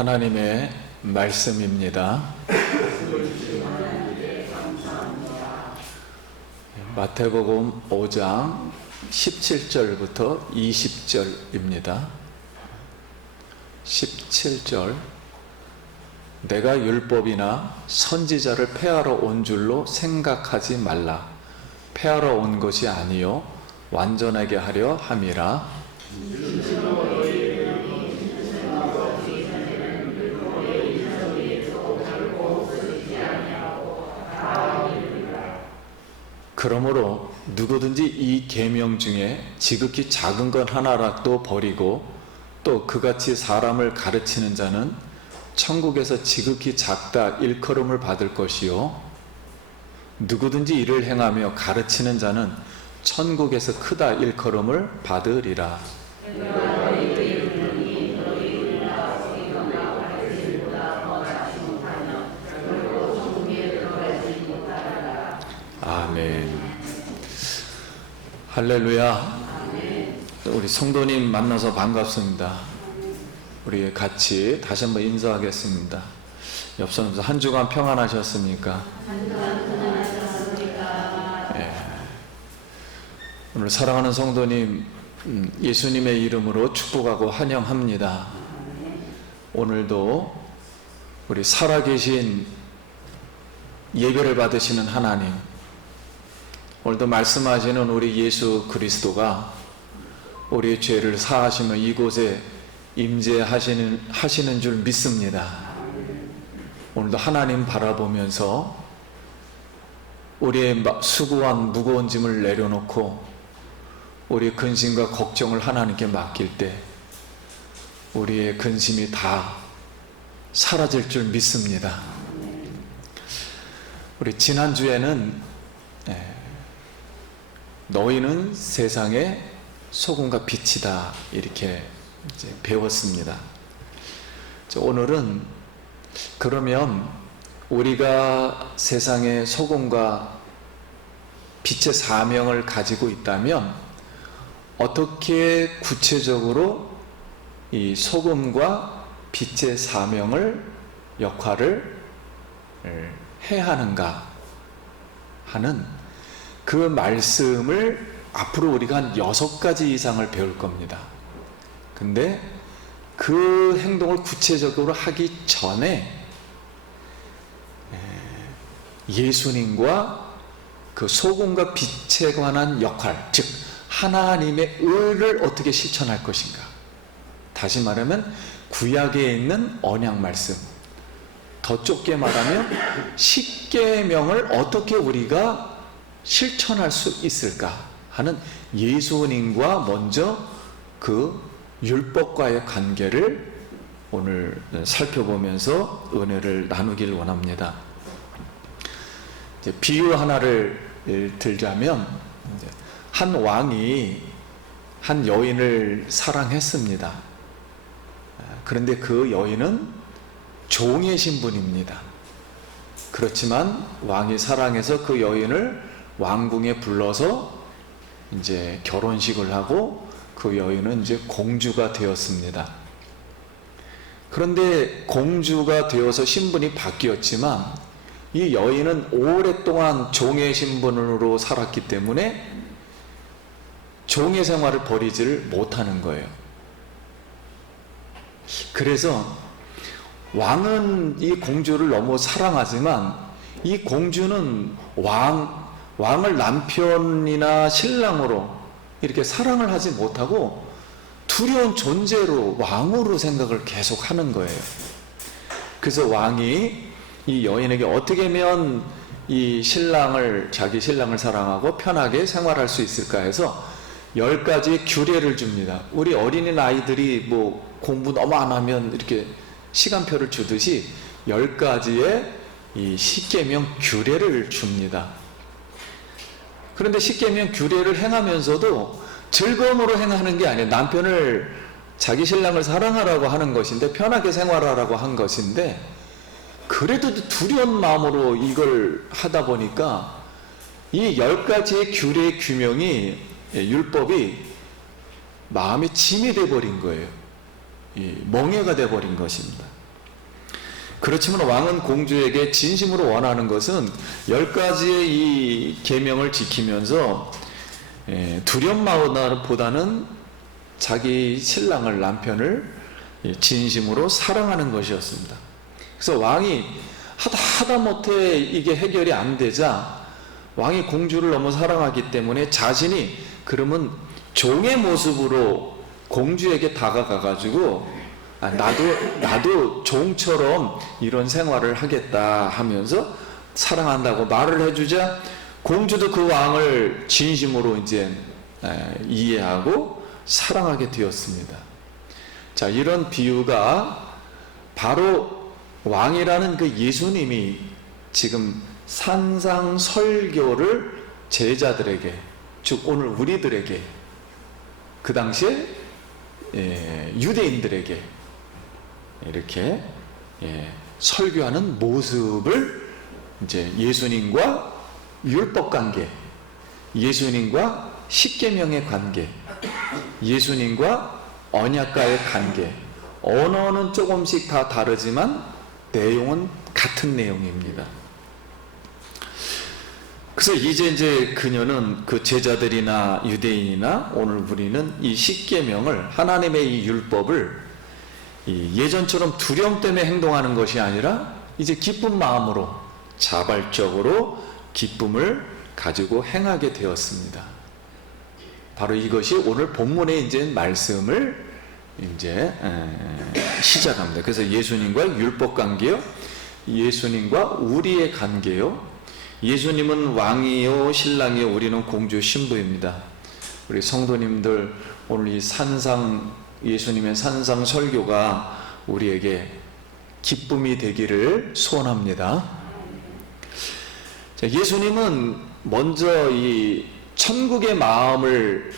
하나님의 말씀입니다. 마태복음 5장 17절부터 20절입니다. 17절 내가 율법이나 선지자를 폐하러 온 줄로 생각하지 말라. 폐하러 온 것이 아니요 완전하게 하려 함이라. 그러므로 누구든지 이 계명 중에 지극히 작은 것 하나라도 버리고 또 그같이 사람을 가르치는 자는 천국에서 지극히 작다 일컬음을 받을 것이요 누구든지 이를 행하며 가르치는 자는 천국에서 크다 일컬음을 받으리라. 아멘. 할렐루야. 우리 성도님 만나서 반갑습니다. 우리 같이 다시 한번 인사하겠습니다. 옆 사람들 한 주간 평안하셨습니까? 예. 오늘 사랑하는 성도님 예수님의 이름으로 축복하고 환영합니다. 오늘도 우리 살아계신 예배를 받으시는 하나님, 오늘도 말씀하시는 우리 예수 그리스도가 우리의 죄를 사하시며 이곳에 임재하시는 줄 믿습니다. 오늘도 하나님 바라보면서 우리의 수고한 무거운 짐을 내려놓고 우리의 근심과 걱정을 하나님께 맡길 때 우리의 근심이 다 사라질 줄 믿습니다. 우리 지난주에는 너희는 세상의 소금과 빛이다 이렇게 이제 배웠습니다. 오늘은 그러면 우리가 세상의 소금과 빛의 사명을 가지고 있다면 어떻게 구체적으로 이 소금과 빛의 사명을 역할을 해야 하는가 하는 그 말씀을 앞으로 우리가 한 6가지 이상을 배울 겁니다. 근데 그 행동을 구체적으로 하기 전에 예수님과 그 소금과 빛에 관한 역할, 즉 하나님의 의를 어떻게 실천할 것인가. 다시 말하면 구약에 있는 언약 말씀, 더 좁게 말하면 십계명을 어떻게 우리가 실천할 수 있을까 하는 예수님과 먼저 그 율법과의 관계를 오늘 살펴보면서 은혜를 나누기를 원합니다. 이제 비유 하나를 들자면 한 왕이 한 여인을 사랑했습니다. 그런데 그 여인은 종의 신분입니다. 그렇지만 왕이 사랑해서 그 여인을 왕궁에 불러서 이제 결혼식을 하고 그 여인은 이제 공주가 되었습니다. 그런데 공주가 되어서 신분이 바뀌었지만 이 여인은 오랫동안 종의 신분으로 살았기 때문에 종의 생활을 버리지를 못하는 거예요. 그래서 왕은 이 공주를 너무 사랑하지만 이 공주는 왕을 남편이나 신랑으로 이렇게 사랑을 하지 못하고 두려운 존재로 왕으로 생각을 계속 하는 거예요. 그래서 왕이 이 여인에게 어떻게 하면 이 자기 신랑을 사랑하고 편하게 생활할 수 있을까 해서 10가지의 규례를 줍니다. 우리 어린아이들이 뭐 공부 너무 안 하면 이렇게 시간표를 주듯이 10가지의 이 십계명 규례를 줍니다. 그런데 십계명 규례를 행하면서도 즐거움으로 행하는 게 아니에요. 남편을 자기 신랑을 사랑하라고 하는 것인데 편하게 생활하라고 한 것인데 그래도 두려운 마음으로 이걸 하다 보니까 이 10가지의 규례 규명이 율법이 마음에 짐이 돼버린 거예요. 이 멍해가 돼버린 것입니다. 그렇지만 왕은 공주에게 진심으로 원하는 것은 10가지의 이 계명을 지키면서 두려움보다는 자기 신랑을, 남편을 진심으로 사랑하는 것이었습니다. 그래서 왕이 하다못해 이게 해결이 안 되자 왕이 공주를 너무 사랑하기 때문에 자신이 그러면 종의 모습으로 공주에게 다가가가지고 나도 종처럼 이런 생활을 하겠다 하면서 사랑한다고 말을 해주자 공주도 그 왕을 진심으로 이제 이해하고 사랑하게 되었습니다. 자, 이런 비유가 바로 왕이라는 그 예수님이 지금 산상설교를 제자들에게, 즉 오늘 우리들에게, 그 당시에 유대인들에게 이렇게 설교하는 모습을 이제 예수님과 율법 관계, 예수님과 십계명의 관계, 예수님과 언약과의 관계, 언어는 조금씩 다 다르지만 내용은 같은 내용입니다. 그래서 이제 그녀는 그 제자들이나 유대인이나 오늘 우리는 이 십계명을, 하나님의 이 율법을 예전처럼 두려움 때문에 행동하는 것이 아니라 이제 기쁜 마음으로 자발적으로 기쁨을 가지고 행하게 되었습니다. 바로 이것이 오늘 본문의 이제 말씀을 이제 시작합니다. 그래서 예수님과 율법 관계요, 예수님과 우리의 관계요. 예수님은 왕이요 신랑이요, 우리는 공주 신부입니다. 우리 성도님들 오늘 이 예수님의 산상 설교가 우리에게 기쁨이 되기를 소원합니다. 자, 예수님은 먼저 이 천국의 마음을,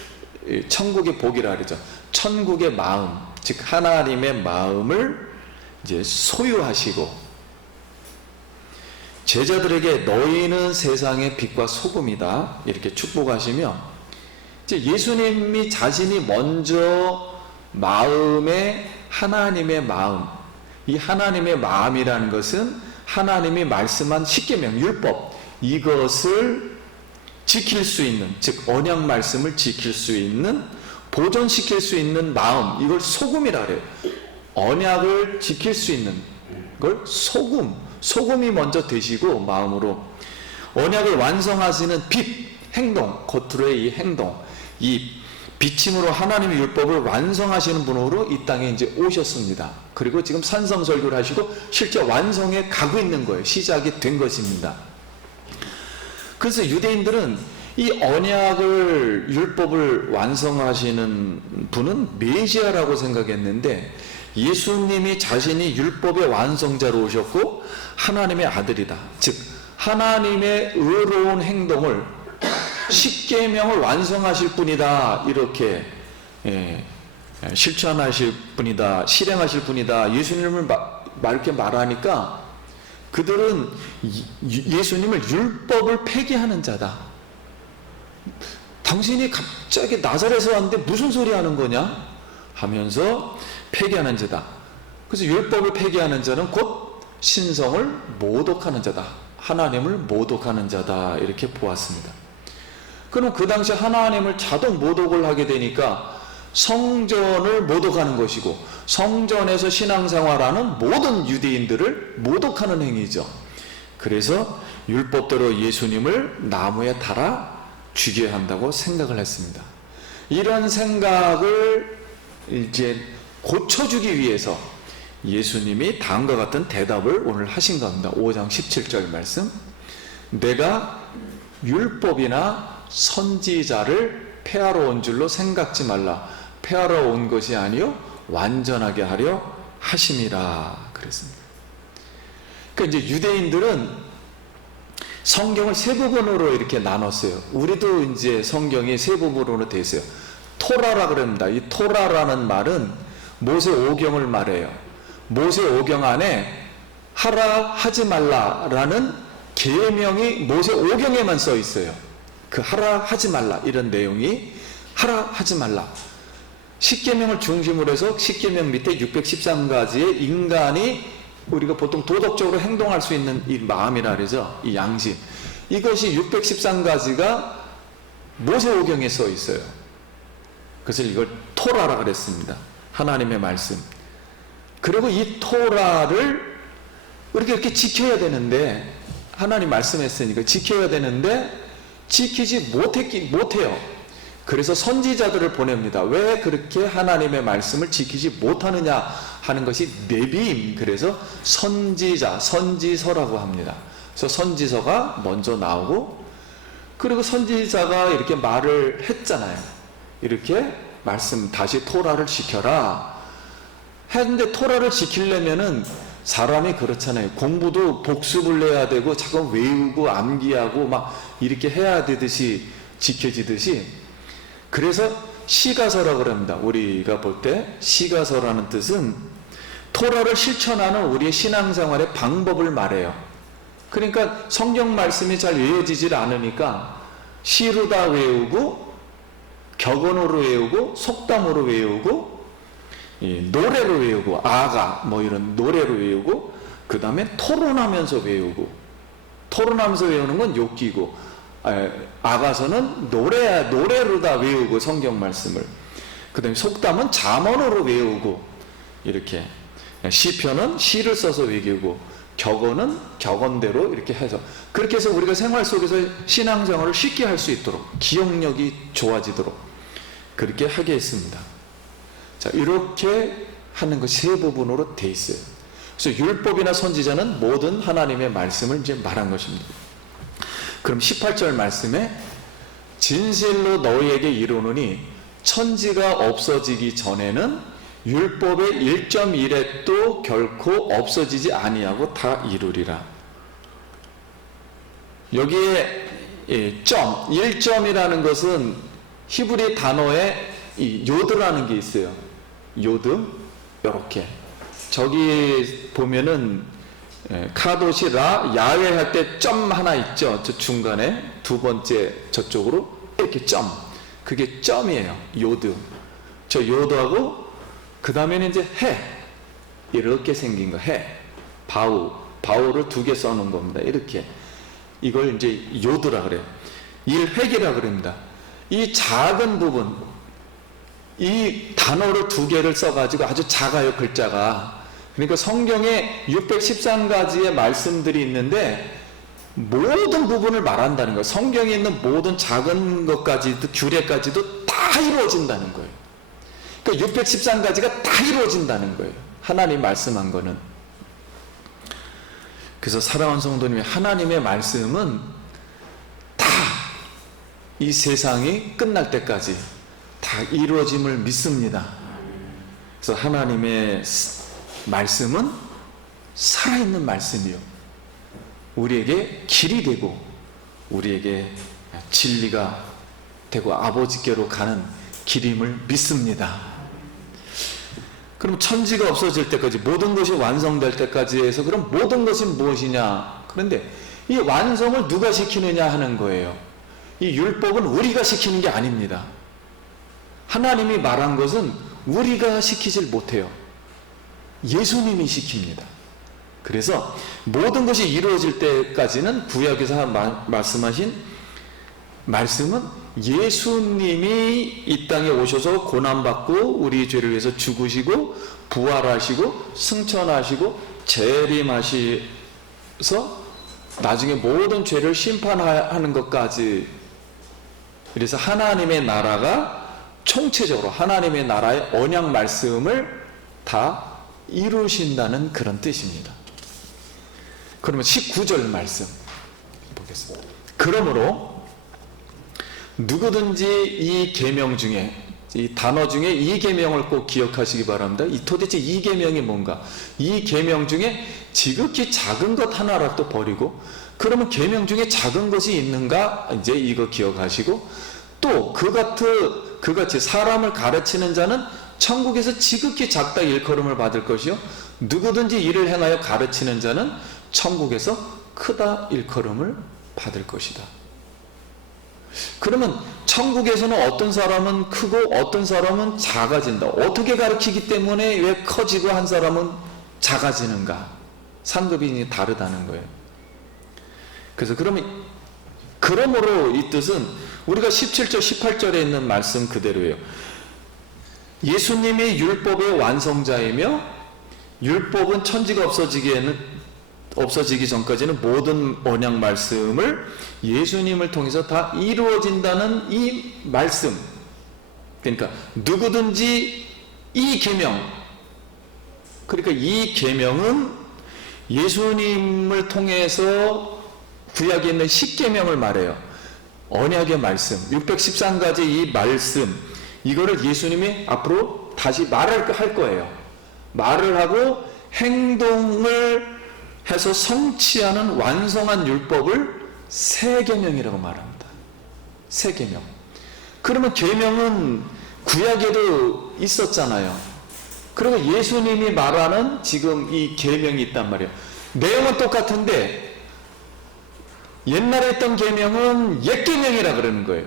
천국의 복이라 그러죠. 천국의 마음, 즉 하나님의 마음을 이제 소유하시고 제자들에게 너희는 세상의 빛과 소금이다 이렇게 축복하시며, 이제 예수님이 자신이 먼저 마음에 하나님의 마음, 이 하나님의 마음이라는 것은 하나님이 말씀한 십계명, 율법, 이것을 지킬 수 있는, 즉 언약 말씀을 지킬 수 있는, 보존시킬 수 있는 마음, 이걸 소금이라 그래요. 언약을 지킬 수 있는 걸 소금이 먼저 되시고, 마음으로 언약을 완성하시는 빛, 행동, 겉으로의 이 행동, 이 비침으로 하나님의 율법을 완성하시는 분으로 이 땅에 이제 오셨습니다. 그리고 지금 산상설교를 하시고 실제 완성해 가고 있는 거예요. 시작이 된 것입니다. 그래서 유대인들은 이 언약을, 율법을 완성하시는 분은 메시아라고 생각했는데, 예수님이 자신이 율법의 완성자로 오셨고 하나님의 아들이다, 즉 하나님의 의로운 행동을, 십계명을 완성하실 분이다, 이렇게 실천하실 분이다, 실행하실 분이다, 예수님을 이렇게 말하니까 그들은 예수님을 율법을 폐기하는 자다, 당신이 갑자기 나사렛에서 왔는데 무슨 소리 하는 거냐 하면서 폐기하는 자다. 그래서 율법을 폐기하는 자는 곧 신성을 모독하는 자다, 하나님을 모독하는 자다, 이렇게 보았습니다. 그럼 그 당시 하나님을 자동 모독을 하게 되니까 성전을 모독하는 것이고, 성전에서 신앙생활하는 모든 유대인들을 모독하는 행위죠. 그래서 율법대로 예수님을 나무에 달아 죽여야 한다고 생각을 했습니다. 이런 생각을 이제 고쳐주기 위해서 예수님이 다음과 같은 대답을 오늘 하신 겁니다. 5장 17절 말씀, 내가 율법이나 선지자를 폐하러 온 줄로 생각지 말라. 폐하러 온 것이 아니요 완전하게 하려 하심이라 그랬습니다. 그러니까 이제 유대인들은 성경을 세 부분으로 이렇게 나눴어요. 우리도 이제 성경이 세 부분으로 되어 있어요. 토라라 그럽니다. 이 토라라는 말은 모세 오경을 말해요. 모세 오경 안에 하라 하지 말라라는 계명이 모세 오경에만 써 있어요. 그 하라 하지 말라, 이런 내용이 하라 하지 말라. 십계명을 중심으로 해서 십계명 밑에 613가지의 인간이 우리가 보통 도덕적으로 행동할 수 있는 이 마음이라 그러죠. 이 양심. 이것이 613가지가 모세오경에 써 있어요. 그래서 이걸 토라라 그랬습니다. 하나님의 말씀. 그리고 이 토라를 우리가 이렇게 지켜야 되는데, 하나님 말씀했으니까 지켜야 되는데 지키지 못해요. 그래서 선지자들을 보냅니다. 왜 그렇게 하나님의 말씀을 지키지 못하느냐 하는 것이 네비임, 그래서 선지자, 선지서라고 합니다. 그래서 선지서가 먼저 나오고, 그리고 선지자가 이렇게 말을 했잖아요. 이렇게 말씀, 다시 토라를 지켜라 했는데, 토라를 지키려면은 사람이 그렇잖아요. 공부도 복습을 해야 되고 자꾸 외우고 암기하고 막 이렇게 해야 되듯이 지켜지듯이, 그래서 시가서라고 합니다. 우리가 볼 때 시가서라는 뜻은 토라를 실천하는 우리의 신앙생활의 방법을 말해요. 그러니까 성경 말씀이 잘 외워지질 않으니까 시로 다 외우고, 격언으로 외우고, 속담으로 외우고, 노래로 외우고, 아가 뭐 이런 노래로 외우고, 그 다음에 토론하면서 외우고, 토론하면서 외우는 건 욕기고, 아가서는 노래로 다 외우고 성경 말씀을, 그 다음에 속담은 잠언으로 외우고, 이렇게 시편은 시를 써서 외우고, 격언은 격언대로 이렇게 해서, 그렇게 해서 우리가 생활 속에서 신앙생활을 쉽게 할 수 있도록, 기억력이 좋아지도록 그렇게 하게 했습니다. 자, 이렇게 하는 것이 세 부분으로 돼 있어요. 그래서 율법이나 선지자는 모든 하나님의 말씀을 이제 말한 것입니다. 그럼 18절 말씀에 진실로 너희에게 이르노니 천지가 없어지기 전에는 율법의 1.1획도 결코 없어지지 아니하고 다 이루리라. 여기에 1점이라는 것은 히브리 단어에 이 요드라는 게 있어요. 요드, 요렇게 저기 보면은 카도시 라 야외 할 때 점 하나 있죠. 저 중간에 두 번째 저쪽으로 이렇게 점, 그게 점이에요. 요드. 저 요드하고 그 다음에는 이제 해, 이렇게 생긴 거, 해, 바우를 두 개 써놓은 겁니다. 이렇게, 이걸 이제 요드라 그래요. 일획이라 그럽니다. 이 작은 부분, 이 단어를 두 개를 써가지고 아주 작아요, 글자가. 그러니까 성경에 613가지의 말씀들이 있는데 모든 부분을 말한다는 거예요. 성경에 있는 모든 작은 것까지도, 규례까지도 다 이루어진다는 거예요. 그러니까 613가지가 다 이루어진다는 거예요, 하나님 말씀한 거는. 그래서 사랑하는 성도님이, 하나님의 말씀은 다 이 세상이 끝날 때까지 다 이루어짐을 믿습니다. 그래서 하나님의 말씀은 살아있는 말씀이요, 우리에게 길이 되고 우리에게 진리가 되고 아버지께로 가는 길임을 믿습니다. 그럼 천지가 없어질 때까지, 모든 것이 완성될 때까지 해서, 그럼 모든 것이 무엇이냐? 그런데 이 완성을 누가 시키느냐 하는 거예요. 이 율법은 우리가 시키는 게 아닙니다. 하나님이 말한 것은 우리가 시키질 못해요. 예수님이 시킵니다. 그래서 모든 것이 이루어질 때까지는 구약에서 말씀하신 말씀은 예수님이 이 땅에 오셔서 고난받고 우리 죄를 위해서 죽으시고 부활하시고 승천하시고 재림하셔서 나중에 모든 죄를 심판하는 것까지, 그래서 하나님의 나라가 총체적으로 하나님의 나라의 언약 말씀을 다 이루신다는 그런 뜻입니다. 그러면 19절 말씀 보겠습니다. 그러므로 누구든지 이 계명 중에, 이 단어 중에 이 계명을 꼭 기억하시기 바랍니다. 이 도대체 이 계명이 뭔가? 이 계명 중에 지극히 작은 것 하나라도 버리고, 그러면 계명 중에 작은 것이 있는가? 이제 이거 기억하시고, 또 그같이 사람을 가르치는 자는 천국에서 지극히 작다 일컬음을 받을 것이요, 누구든지 이를 행하여 가르치는 자는 천국에서 크다 일컬음을 받을 것이다. 그러면 천국에서는 어떤 사람은 크고 어떤 사람은 작아진다. 어떻게 가르치기 때문에 왜 커지고 한 사람은 작아지는가? 상급이 다르다는 거예요. 그래서 그러므로 이 뜻은 우리가 17절 18절에 있는 말씀 그대로예요. 예수님이 율법의 완성자이며 율법은 천지가 없어지기 전까지는 모든 언약 말씀을 예수님을 통해서 다 이루어진다는 이 말씀. 그러니까 누구든지 이 계명, 그러니까 이 계명은 예수님을 통해서 구약에 있는 10계명을 말해요. 언약의 말씀, 613가지 이 말씀, 이거를 예수님이 앞으로 다시 말을 할 거예요. 말을 하고 행동을 해서 성취하는 완성한 율법을 새 계명이라고 말합니다. 새 계명. 그러면 계명은 구약에도 있었잖아요. 그리고 예수님이 말하는 지금 이 계명이 있단 말이에요. 내용은 똑같은데 옛날에 했던 계명은 옛 계명이라 그러는 거예요.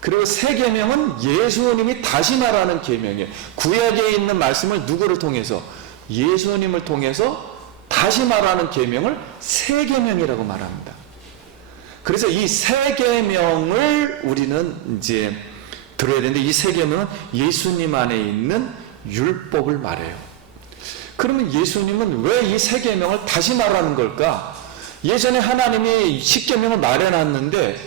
그리고 새 계명은 예수님이 다시 말하는 계명이에요. 구약에 있는 말씀을 누구를 통해서? 예수님을 통해서 다시 말하는 계명을 새 계명이라고 말합니다. 그래서 이 새 계명을 우리는 이제 들어야 되는데, 이 새 계명은 예수님 안에 있는 율법을 말해요. 그러면 예수님은 왜 이 새 계명을 다시 말하는 걸까? 예전에 하나님이 10계명을 말해놨는데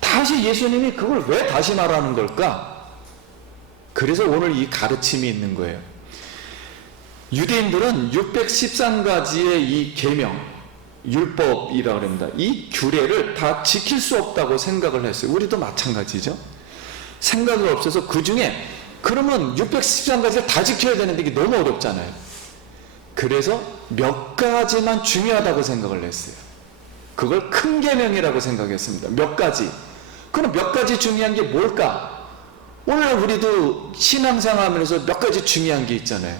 다시 예수님이 그걸 왜 다시 말하는 걸까? 그래서 오늘 이 가르침이 있는 거예요. 유대인들은 613가지의 이 계명, 율법이라고 합니다. 이 규례를 다 지킬 수 없다고 생각을 했어요. 우리도 마찬가지죠. 생각이 없어서 그 중에 그러면 613가지를 다 지켜야 되는데 이게 너무 어렵잖아요. 그래서 몇 가지만 중요하다고 생각을 했어요. 그걸 큰 계명이라고 생각했습니다. 몇 가지. 그럼 몇 가지 중요한 게 뭘까? 오늘 우리도 신앙생활 하면서 몇 가지 중요한 게 있잖아요.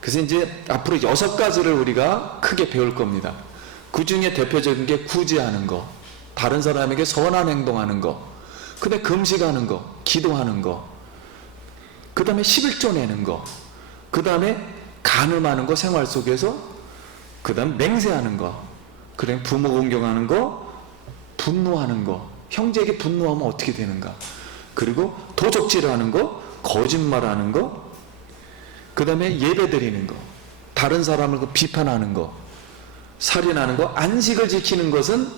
그래서 이제 앞으로 6가지를 우리가 크게 배울 겁니다. 그 중에 대표적인 게 구제하는 거, 다른 사람에게 선한 행동하는 거, 그 다음에 금식하는 거, 기도하는 거, 그 다음에 11조 내는 거, 그 다음에 간음하는 거 생활 속에서, 그 다음에 맹세하는 거, 그 다음에 부모 공경하는 거, 분노하는 거, 형제에게 분노하면 어떻게 되는가, 그리고 도적질하는 거, 거짓말하는 거, 그 다음에 예배드리는 거, 다른 사람을 비판하는 거, 살인하는 거, 안식을 지키는 것은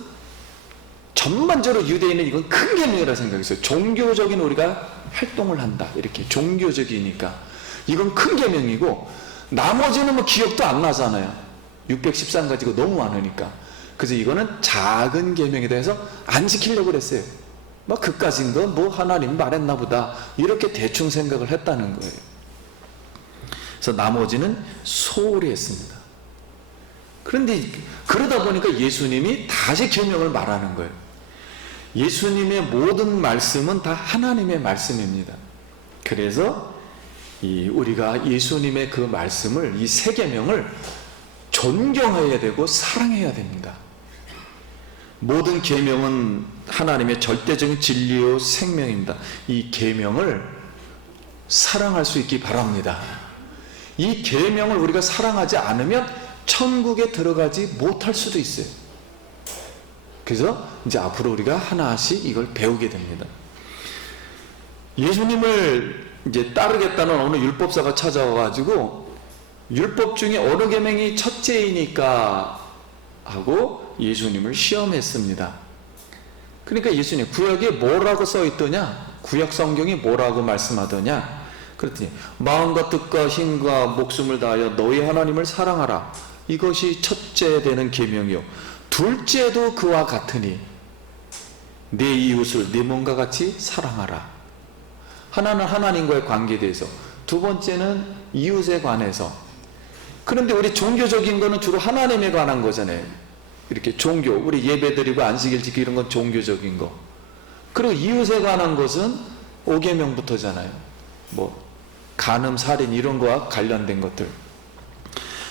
전반적으로 유대인은 이건 큰 계명이라 생각했어요. 종교적인 우리가 활동을 한다, 이렇게 종교적이니까 이건 큰 계명이고, 나머지는 뭐 기억도 안 나잖아요. 613가지가 너무 많으니까. 그래서 이거는 작은 계명이다 해서 안 지키려고 그랬어요. 뭐 그까진 거 뭐 하나님 말했나 보다, 이렇게 대충 생각을 했다는 거예요. 그래서 나머지는 소홀히 했습니다. 그런데 그러다 보니까 예수님이 다시 계명을 말하는 거예요. 예수님의 모든 말씀은 다 하나님의 말씀입니다. 그래서 우리가 예수님의 그 말씀을, 이 새 계명을 존경해야 되고 사랑해야 됩니다. 모든 계명은 하나님의 절대적인 진리요 생명입니다. 이 계명을 사랑할 수 있기 바랍니다. 이 계명을 우리가 사랑하지 않으면 천국에 들어가지 못할 수도 있어요. 그래서 이제 앞으로 우리가 하나씩 이걸 배우게 됩니다. 예수님을 이제 따르겠다는 어느 율법사가 찾아와가지고 율법 중에 어느 계명이 첫째이니까 하고 예수님을 시험했습니다. 그러니까 예수님, 구약에 뭐라고 써있더냐? 구약 성경이 뭐라고 말씀하더냐? 그랬더니 마음과 뜻과 힘과 목숨을 다하여 너희 하나님을 사랑하라. 이것이 첫째 되는 계명이요, 둘째도 그와 같으니 내 이웃을 내 몸과 같이 사랑하라. 하나는 하나님과의 관계에 대해서, 두 번째는 이웃에 관해서. 그런데 우리 종교적인 거는 주로 하나님에 관한 거잖아요. 이렇게 종교, 우리 예배드리고 안식일 지키고 이런 건 종교적인 거. 그리고 이웃에 관한 것은 5계명부터잖아요. 뭐 간음, 살인 이런 거와 관련된 것들.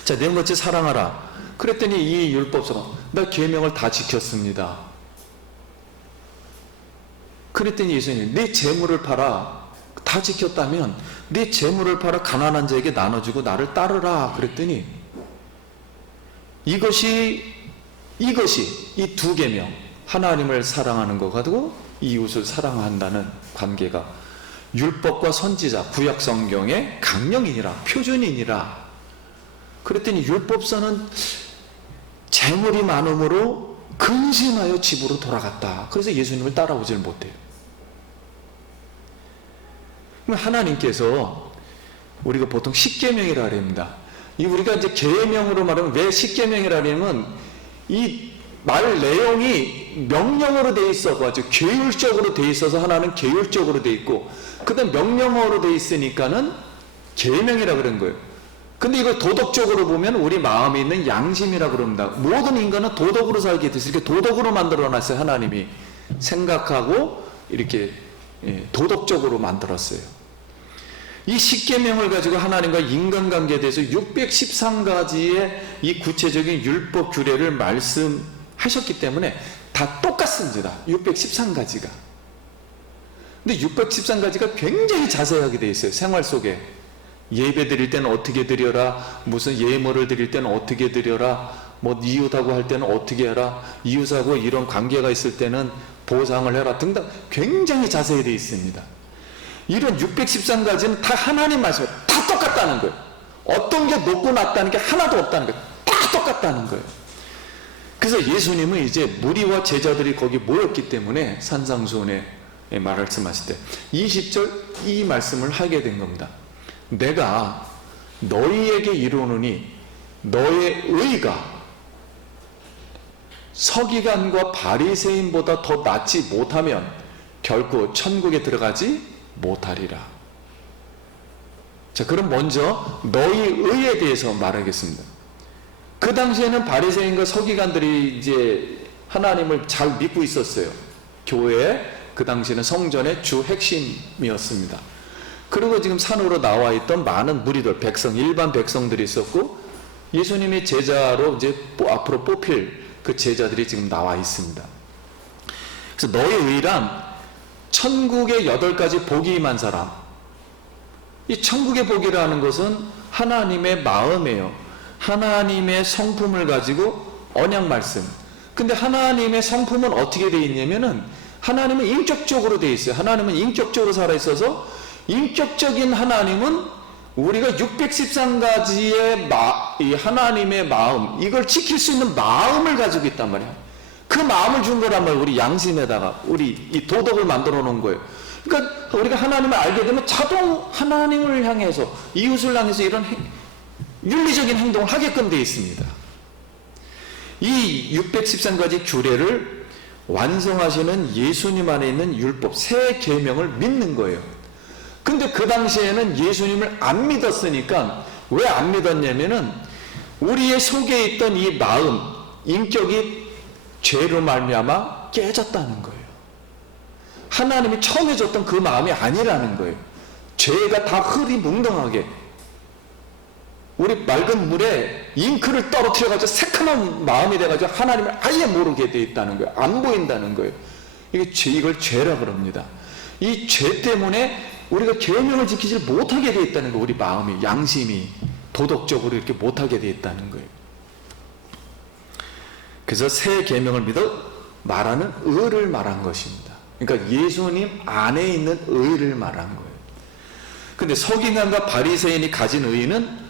자, 네 번째 사랑하라. 그랬더니 이 율법서가 나 계명을 다 지켰습니다. 그랬더니 예수님, 네 재물을 팔아. 다 지켰다면 네 재물을 팔아 가난한 자에게 나눠주고 나를 따르라. 그랬더니 이것이 이 두 계명, 하나님을 사랑하는 것 가지고 이웃을 사랑한다는 관계가 율법과 선지자, 구약 성경의 강령이니라, 표준이니라. 그랬더니 율법서는 재물이 많음으로 근심하여 집으로 돌아갔다. 그래서 예수님을 따라오질 못해요. 하나님께서 우리가 보통 십계명이라 그럽니다. 이 우리가 이제 계명으로 말하면, 왜 십계명이라 그러면 이 말 내용이 명령어로 돼 있어 가지고 계율적으로 돼 있어서 하나는 계율적으로 돼 있고, 그다음 명령어로 돼 있으니까는 계명이라 그런 거예요. 근데 이걸 도덕적으로 보면 우리 마음에 있는 양심이라 그럽니다. 모든 인간은 도덕으로 살게 돼서 이렇게 도덕으로 만들어 놨어요. 하나님이 생각하고 이렇게 도덕적으로 만들었어요. 이 십계명을 가지고 하나님과 인간관계에 대해서 613가지의 이 구체적인 율법 규례를 말씀하셨기 때문에 다 똑같습니다. 613가지가. 근데 613가지가 굉장히 자세하게 되어 있어요. 생활 속에. 예배 드릴 때는 어떻게 드려라, 무슨 예물을 드릴 때는 어떻게 드려라, 뭐 이웃하고 할 때는 어떻게 해라, 이웃하고 이런 관계가 있을 때는 보상을 해라 등등 굉장히 자세히 되어 있습니다. 이런 613가지는 다 하나님 말씀, 다 똑같다는 거예요. 어떤 게 높고 낮다는 게 하나도 없다는 거예요. 다 똑같다는 거예요. 그래서 예수님은 이제 무리와 제자들이 거기 모였기 때문에 산상수훈에 말씀하실 때 20절 이 말씀을 하게 된 겁니다. 내가 너희에게 이르노니 너의 의가 서기관과 바리새인보다 더 낫지 못하면 결코 천국에 들어가지 못하리라. 자, 그럼 먼저 너희 의에 대해서 말하겠습니다. 그 당시에는 바리새인과 서기관들이 이제 하나님을 잘 믿고 있었어요. 교회, 그 당시에는 성전의 주 핵심이었습니다. 그리고 지금 산으로 나와 있던 많은 무리들, 백성, 일반 백성들이 있었고, 예수님의 제자로 이제 앞으로 뽑힐 그 제자들이 지금 나와 있습니다. 그래서 너의 의란 천국의 8가지 복이 임한 사람. 이 천국의 복이라는 것은 하나님의 마음이에요. 하나님의 성품을 가지고 언약 말씀. 근데 하나님의 성품은 어떻게 되어 있냐면은 하나님은 인격적으로 되어 있어요. 하나님은 인격적으로 살아 있어서 인격적인 하나님은 우리가 613가지의 이 하나님의 마음, 이걸 지킬 수 있는 마음을 가지고 있단 말이야. 그 마음을 준 거란 말이야. 우리 양심에다가 우리 이 도덕을 만들어 놓은 거예요. 그러니까 우리가 하나님을 알게 되면 자동 하나님을 향해서, 이웃을 향해서 이런 윤리적인 행동을 하게끔 되어 있습니다. 이 613가지 규례를 완성하시는 예수님 안에 있는 율법 새 계명을 믿는 거예요. 근데 그 당시에는 예수님을 안 믿었으니까, 왜 안 믿었냐면은 우리의 속에 있던 이 마음, 인격이 죄로 말미암아 깨졌다는 거예요. 하나님이 처음에 줬던 그 마음이 아니라는 거예요. 죄가 다 흐리뭉덩하게 우리 맑은 물에 잉크를 떨어뜨려가지고 새카만 마음이 돼가지고 하나님을 아예 모르게 돼 있다는 거예요. 안 보인다는 거예요. 이걸 죄라 그럽니다. 이 죄 때문에 우리가 계명을 지키지 못하게 돼 있다는 거예요. 우리 마음이, 양심이 도덕적으로 이렇게 못하게 돼 있다는 거예요. 그래서 새 계명을 믿어 말하는 의를 말한 것입니다. 그러니까 예수님 안에 있는 의를 말한 거예요. 근데 서기관과 바리새인이 가진 의는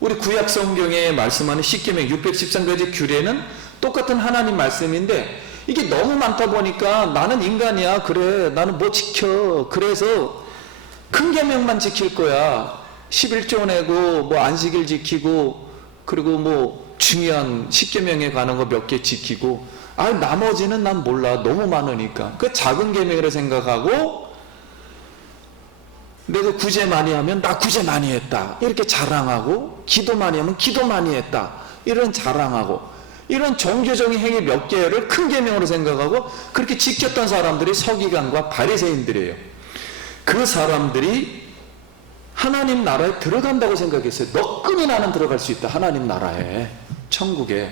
우리 구약 성경에 말씀하는 십계명 613가지 규례는 똑같은 하나님 말씀인데, 이게 너무 많다 보니까 나는 인간이야, 그래, 나는 뭐 지켜, 그래서 큰 계명만 지킬 거야, 11조 내고 뭐 안식일 지키고 그리고 뭐 중요한 십계명에 관한 거 몇 개 지키고, 나머지는 난 몰라, 너무 많으니까. 그 작은 계명이라 생각하고, 내가 구제 많이 하면 나 구제 많이 했다 이렇게 자랑하고, 기도 많이 하면 기도 많이 했다 이런 자랑하고, 이런 종교적인 행위 몇 개를 큰 계명으로 생각하고 그렇게 지켰던 사람들이 서기관과 바리새인들이에요. 그 사람들이 하나님 나라에 들어간다고 생각했어요. 너끈히 나는 들어갈 수 있다, 하나님 나라에, 천국에.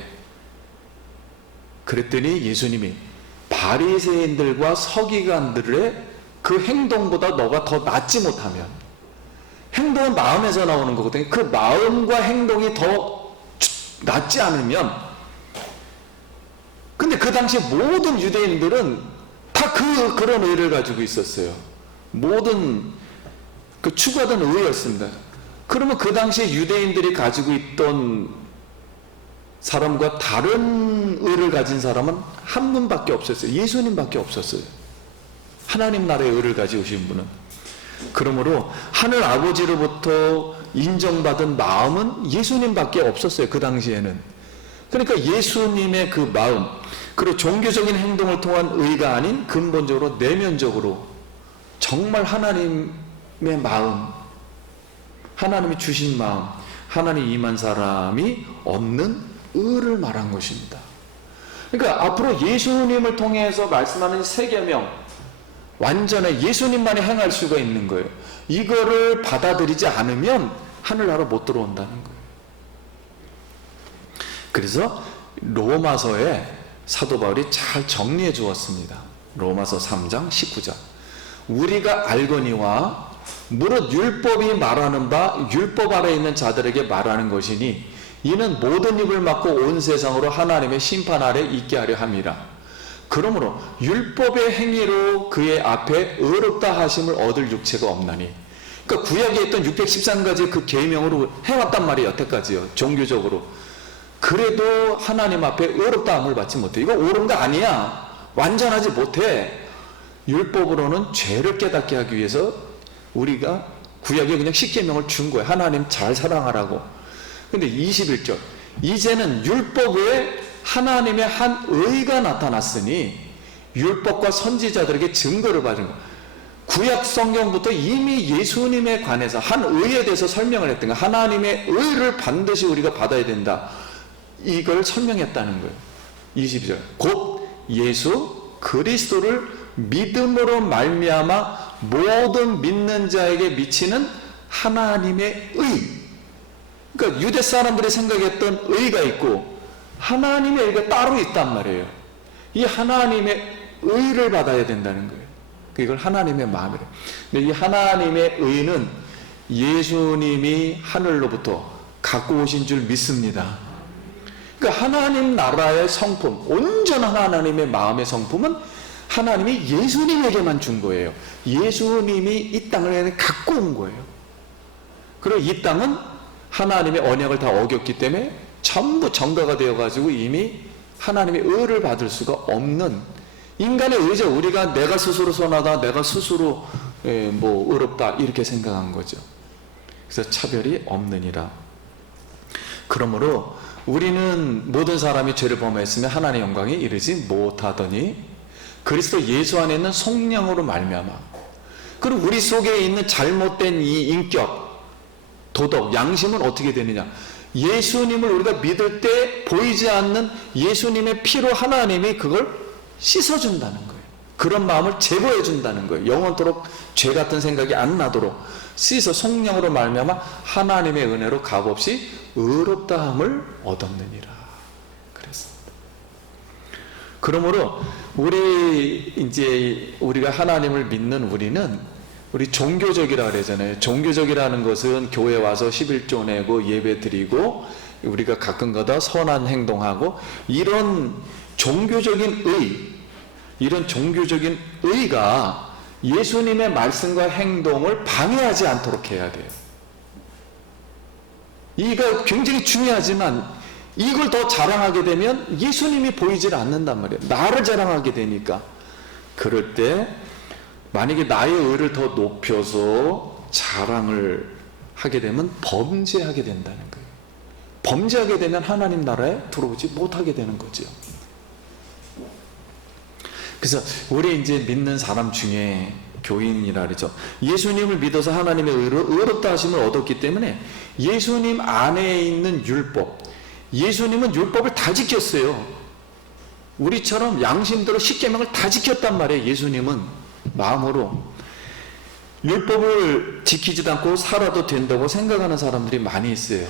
그랬더니 예수님이 바리새인들과 서기관들의 그 행동보다 너가 더 낫지 못하면, 행동은 마음에서 나오는 거거든요. 그 마음과 행동이 더 낫지 않으면, 근데 그 당시 모든 유대인들은 다 그런 의를 가지고 있었어요. 모든 추구하던 의였습니다. 그러면 그 당시에 유대인들이 가지고 있던 사람과 다른 의를 가진 사람은 한 분밖에 없었어요. 예수님밖에 없었어요. 하나님 나라의 의를 가지고 오신 분은. 그러므로 하늘 아버지로부터 인정받은 마음은 예수님밖에 없었어요. 그 당시에는. 그러니까 예수님의 그 마음, 그리고 종교적인 행동을 통한 의가 아닌 근본적으로 내면적으로 정말 하나님의 마음, 하나님이 주신 마음, 하나님 임한 사람이 얻는 의를 말한 것입니다. 그러니까 앞으로 예수님을 통해서 말씀하는 세 계명, 완전히 예수님만이 행할 수가 있는 거예요. 이거를 받아들이지 않으면 하늘나라 못 들어온다는 거예요. 그래서 로마서에 사도 바울이 잘 정리해 주었습니다. 로마서 3장 19절. 우리가 알거니와 무릇 율법이 말하는 바 율법 아래 있는 자들에게 말하는 것이니 이는 모든 입을 막고 온 세상으로 하나님의 심판 아래 있게 하려 함이라. 그러므로 율법의 행위로 그의 앞에 의롭다 하심을 얻을 육체가 없나니. 그러니까 구약에 있던 613가지 그 계명으로 해왔단 말이에요. 여태까지요. 종교적으로. 그래도 하나님 앞에 의롭다함을 받지 못해. 이거 옳은 거 아니야. 완전하지 못해. 율법으로는 죄를 깨닫게 하기 위해서 우리가 구약에 그냥 10계명을 준 거예요. 하나님 잘 사랑하라고. 근데 21절. 이제는 율법 외에 하나님의 한 의가 나타났으니 율법과 선지자들에게 증거를 받은 것. 구약 성경부터 이미 예수님에 관해서 한 의에 대해서 설명을 했던 거예요. 하나님의 의를 반드시 우리가 받아야 된다. 이걸 설명했다는 거예요. 22절. 곧 예수 그리스도를 믿음으로 말미암아 모든 믿는 자에게 미치는 하나님의 의. 그러니까 유대 사람들이 생각했던 의가 있고 하나님의 의가 따로 있단 말이에요. 이 하나님의 의를 받아야 된다는 거예요. 이걸 하나님의 마음이래요. 근데 이 하나님의 의는 예수님이 하늘로부터 갖고 오신 줄 믿습니다. 그러니까 하나님 나라의 성품, 온전한 하나님의 마음의 성품은 하나님이 예수님에게만 준 거예요. 예수님이 이 땅을 갖고 온 거예요. 그리고 이 땅은 하나님의 언약을 다 어겼기 때문에 전부 정가가 되어가지고 이미 하나님의 의를 받을 수가 없는 인간의 의죠. 우리가 내가 스스로 선하다, 내가 스스로 뭐 의롭다 이렇게 생각한 거죠. 그래서 차별이 없느니라. 그러므로 우리는 모든 사람이 죄를 범했으면 하나님의 영광에 이르지 못하더니 그리스도 예수 안에 있는 성령으로 말미암아, 그리고 우리 속에 있는 잘못된 이 인격, 도덕, 양심은 어떻게 되느냐? 예수님을 우리가 믿을 때 보이지 않는 예수님의 피로 하나님이 그걸 씻어준다는 거예요. 그런 마음을 제거해 준다는 거예요. 영원토록 죄 같은 생각이 안 나도록 씻어 성령으로 말미암아 하나님의 은혜로 값없이 의롭다함을 얻었느니라 그랬습니다. 그러므로 우리가 하나님을 믿는 우리 종교적이라 그러잖아요. 종교적이라는 것은 교회 와서 11조 내고 예배 드리고 우리가 가끔가다 선한 행동하고 이런 종교적인 의가 예수님의 말씀과 행동을 방해하지 않도록 해야 돼요. 이거 굉장히 중요하지만 이걸 더 자랑하게 되면 예수님이 보이질 않는단 말이에요. 나를 자랑하게 되니까. 그럴 때 만약에 나의 의를 더 높여서 자랑을 하게 되면 범죄하게 된다는 거예요. 범죄하게 되면 하나님 나라에 들어오지 못하게 되는 거죠. 그래서 우리 이제 믿는 사람 중에 교인이라 그러죠. 예수님을 믿어서 하나님의 의롭다 하심을 얻었기 때문에 예수님 안에 있는 율법, 예수님은 율법을 다 지켰어요. 우리처럼 양심대로 10계명을 다 지켰단 말이에요. 예수님은 마음으로. 율법을 지키지도 않고 살아도 된다고 생각하는 사람들이 많이 있어요.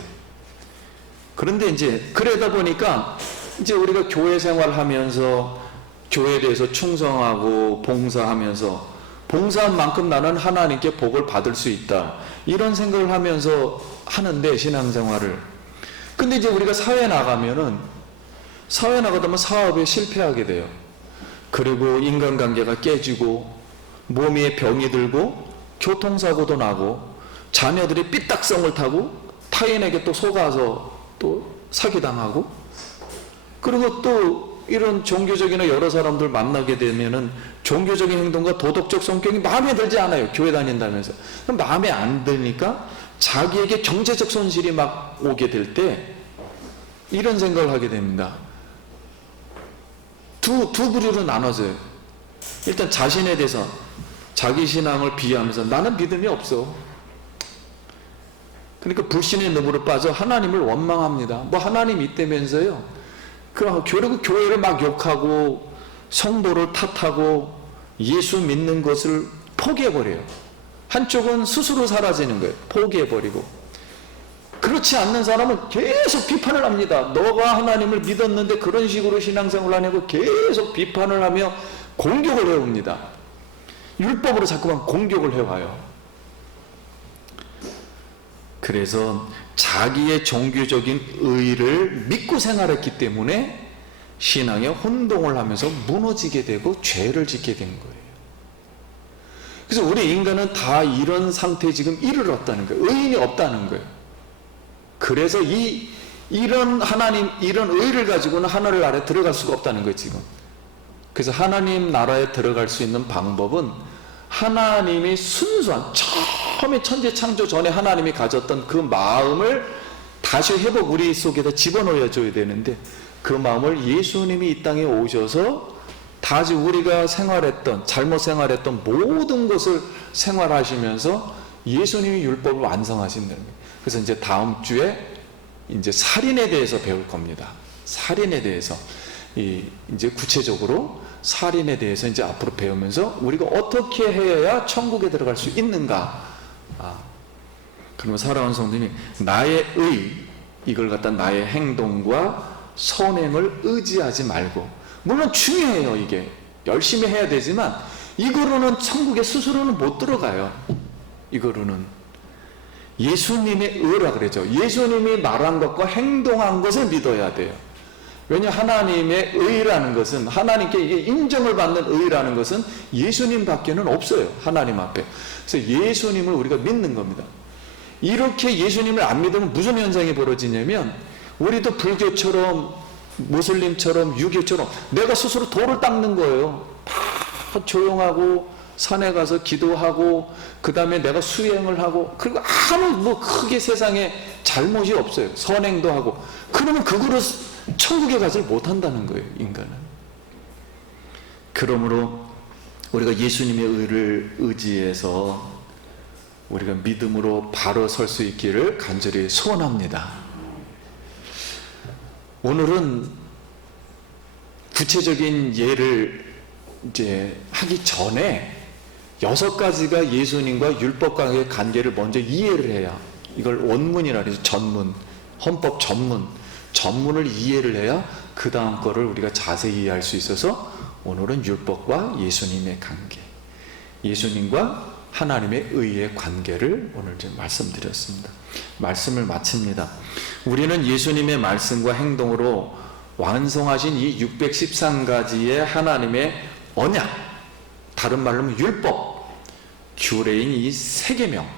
그런데 이제 그러다 보니까 이제 우리가 교회 생활하면서 교회에 대해서 충성하고 봉사하면서 봉사한 만큼 나는 하나님께 복을 받을 수 있다, 이런 생각을 하면서 하는데 신앙생활을, 근데 이제 우리가 사회에 나가면은, 사회에 나가다 보면 사업에 실패하게 돼요. 그리고 인간관계가 깨지고 몸에 병이 들고 교통사고도 나고 자녀들이 삐딱성을 타고 타인에게 또 속아서 또 사기당하고, 그리고 또 이런 종교적이나 여러 사람들 만나게 되면은 종교적인 행동과 도덕적 성격이 마음에 들지 않아요. 교회 다닌다면서. 그럼 마음에 안 드니까 자기에게 경제적 손실이 막 오게 될 때 이런 생각을 하게 됩니다. 두 부류로 나눠져요. 일단 자신에 대해서 자기 신앙을 비하하면서 나는 믿음이 없어. 그러니까 불신의 늪으로 빠져 하나님을 원망합니다. 뭐 하나님 있다면서요. 그리고 교회를 막 욕하고 성도를 탓하고 예수 믿는 것을 포기해버려요. 한쪽은 스스로 사라지는 거예요. 포기해버리고. 그렇지 않는 사람은 계속 비판을 합니다. 너가 하나님을 믿었는데 그런 식으로 신앙생활을 하냐고 계속 비판을 하며 공격을 해옵니다. 율법으로 자꾸만 공격을 해와요. 그래서 자기의 종교적인 의의를 믿고 생활했기 때문에 신앙에 혼동을 하면서 무너지게 되고 죄를 짓게 된 거예요. 그래서 우리 인간은 다 이런 상태에 지금 이르렀다는 거예요. 의인이 없다는 거예요. 그래서 이런 하나님, 이런 의의를 가지고는 하늘 나라에 들어갈 수가 없다는 거예요, 지금. 그래서 하나님 나라에 들어갈 수 있는 방법은 하나님이 순수한, 처음에 천지 창조 전에 하나님이 가졌던 그 마음을 다시 회복 우리 속에다 집어넣어 줘야 되는데, 그 마음을 예수님이 이 땅에 오셔서 다시 우리가 잘못 생활했던 모든 것을 생활하시면서 예수님이 율법을 완성하신다는 거예요. 그래서 이제 다음 주에 이제 살인에 대해서 배울 겁니다. 살인에 대해서. 이제 구체적으로 살인에 대해서 이제 앞으로 배우면서 우리가 어떻게 해야 천국에 들어갈 수 있는가. 그러면 사랑하는 성도님, 나의 이걸 갖다 나의 행동과 선행을 의지하지 말고, 물론 중요해요. 이게 열심히 해야 되지만 이거로는 천국에 스스로는 못 들어가요. 이거로는 예수님의 의라 그러죠. 예수님이 말한 것과 행동한 것을 믿어야 돼요. 왜냐, 하나님의 의라는 것은, 하나님께 인정을 받는 의라는 것은 예수님밖에는 없어요. 하나님 앞에. 그래서 예수님을 우리가 믿는 겁니다. 이렇게 예수님을 안 믿으면 무슨 현상이 벌어지냐면, 우리도 불교처럼 무슬림처럼 유교처럼 내가 스스로 돌을 닦는 거예요. 다 조용하고 산에 가서 기도하고 그 다음에 내가 수행을 하고, 그리고 아무 크게 세상에 잘못이 없어요. 선행도 하고. 그러면 그거로 천국에 가지 못한다는 거예요, 인간은. 그러므로 우리가 예수님의 의를 의지해서 우리가 믿음으로 바로 설 수 있기를 간절히 소원합니다. 오늘은 구체적인 예를 이제 하기 전에 6가지가 예수님과 율법과의 관계를 먼저 이해를 해야, 이걸 원문이라 그러죠. 전문, 헌법 전문을 이해를 해야 그 다음 거를 우리가 자세히 이해할 수 있어서 오늘은 율법과 예수님의 관계, 예수님과 하나님의 의의 관계를 오늘 좀 말씀드렸습니다. 말씀을 마칩니다. 우리는 예수님의 말씀과 행동으로 완성하신 이 613가지의 하나님의 언약, 다른 말로 하면 율법, 규례인 이 세계명,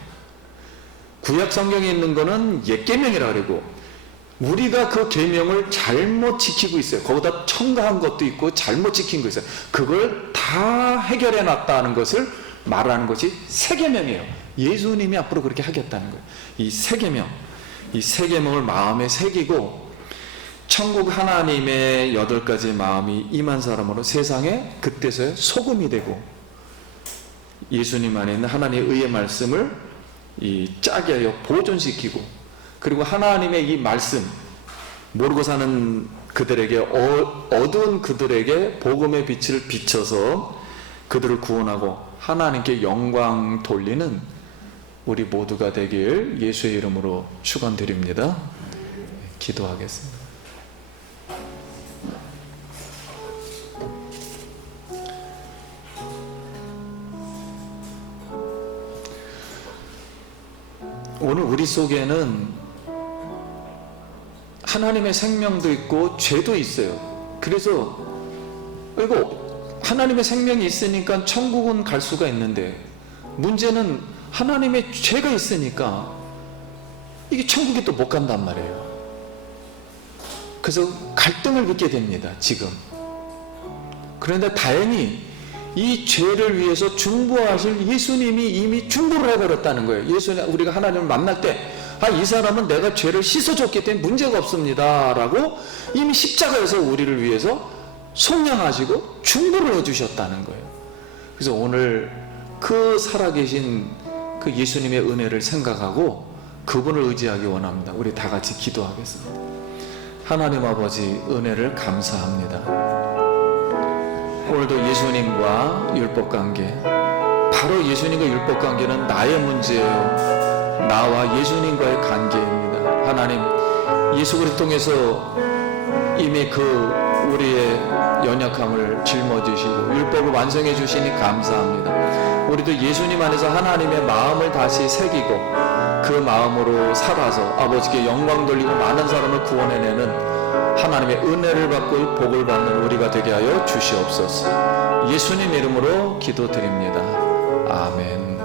구약 성경에 있는 거는 옛계명이라 그러고, 우리가 그 계명을 잘못 지키고 있어요. 거기다 첨가한 것도 있고 잘못 지킨 거 있어요. 그걸 다 해결해 놨다는 것을 말하는 것이 세계명이에요. 예수님이 앞으로 그렇게 하겠다는 거예요. 이 세계명을 마음에 새기고 천국 하나님의 8가지 마음이 임한 사람으로 세상에 그때서야 소금이 되고, 예수님 안에 있는 하나님의 의의 말씀을 짜게 하여 보존시키고, 그리고 하나님의 이 말씀 모르고 사는 그들에게, 어두운 그들에게 복음의 빛을 비춰서 그들을 구원하고 하나님께 영광 돌리는 우리 모두가 되길 예수의 이름으로 축원드립니다. 기도하겠습니다. 오늘 우리 속에는 하나님의 생명도 있고 죄도 있어요. 그래서 이거 하나님의 생명이 있으니까 천국은 갈 수가 있는데, 문제는 하나님의 죄가 있으니까 이게 천국에 또 못 간단 말이에요. 그래서 갈등을 겪게 됩니다, 지금. 그런데 다행히 이 죄를 위해서 중보하실 예수님이 이미 중보를 해버렸다는 거예요. 예수님, 우리가 하나님을 만날 때, 이 사람은 내가 죄를 씻어줬기 때문에 문제가 없습니다 라고 이미 십자가에서 우리를 위해서 속량하시고 중보를 해주셨다는 거예요. 그래서 오늘 그 살아계신 그 예수님의 은혜를 생각하고 그분을 의지하기 원합니다. 우리 다 같이 기도하겠습니다. 하나님 아버지, 은혜를 감사합니다. 오늘도 예수님과 율법관계, 바로 예수님과 율법관계는 나의 문제예요. 나와 예수님과의 관계입니다. 하나님, 예수 그리스도 통해서 이미 그 우리의 연약함을 짊어지시고 율법을 완성해 주시니 감사합니다. 우리도 예수님 안에서 하나님의 마음을 다시 새기고 그 마음으로 살아서 아버지께 영광 돌리고 많은 사람을 구원해내는 하나님의 은혜를 받고 복을 받는 우리가 되게 하여 주시옵소서. 예수님 이름으로 기도드립니다. 아멘.